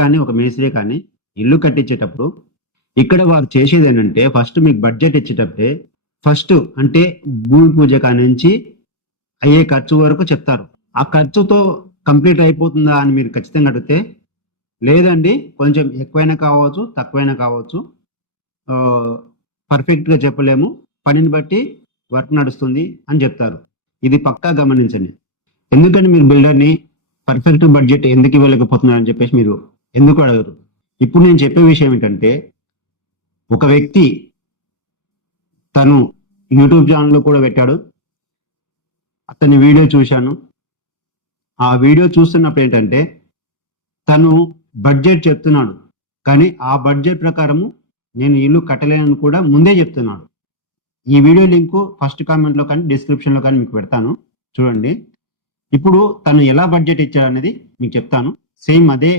కానీ ఒక మేస్త్రి కానీ ఇల్లు కట్టించేటప్పుడు ఇక్కడ వారు చేసేది ఏంటంటే ఫస్ట్ మీకు బడ్జెట్ ఇచ్చేటప్పుడే ఫస్ట్ అంటే భూమి పూజ కానించి అయ్యే ఖర్చు వరకు చెప్తారు. ఆ ఖర్చుతో కంప్లీట్ అయిపోతుందా అని మీరు ఖచ్చితంగా అడిగితే లేదండి, కొంచెం ఎక్కువైనా కావచ్చు, తక్కువైనా కావచ్చు, పర్ఫెక్ట్గా చెప్పలేము, పనిని బట్టి వర్క్ నడుస్తుంది అని చెప్తారు. ఇది పక్కా గమనించండి. ఎందుకంటే మీరు బిల్డర్ని పర్ఫెక్ట్ బడ్జెట్ ఎందుకు ఇవ్వలేకపోతున్నారని చెప్పేసి మీరు ఎందుకు అడగరు. ఇప్పుడు నేను చెప్పే విషయం ఏంటంటే, ఒక వ్యక్తి తను యూట్యూబ్ ఛానల్లో కూడా పెట్టాడు, అతని వీడియో చూశాను. ఆ వీడియో చూస్తున్నప్పుడు ఏంటంటే తను బడ్జెట్ చెప్తున్నాడు, కానీ ఆ బడ్జెట్ ప్రకారము నేను ఇల్లు కట్టలేనని కూడా ముందే చెప్తున్నాడు. ఈ వీడియో లింకు ఫస్ట్ కామెంట్లో కానీ డిస్క్రిప్షన్లో కానీ మీకు పెడతాను, చూడండి. ఇప్పుడు తను ఎలా బడ్జెట్ ఇచ్చాడు అనేది మీకు చెప్తాను. సేమ్ అదే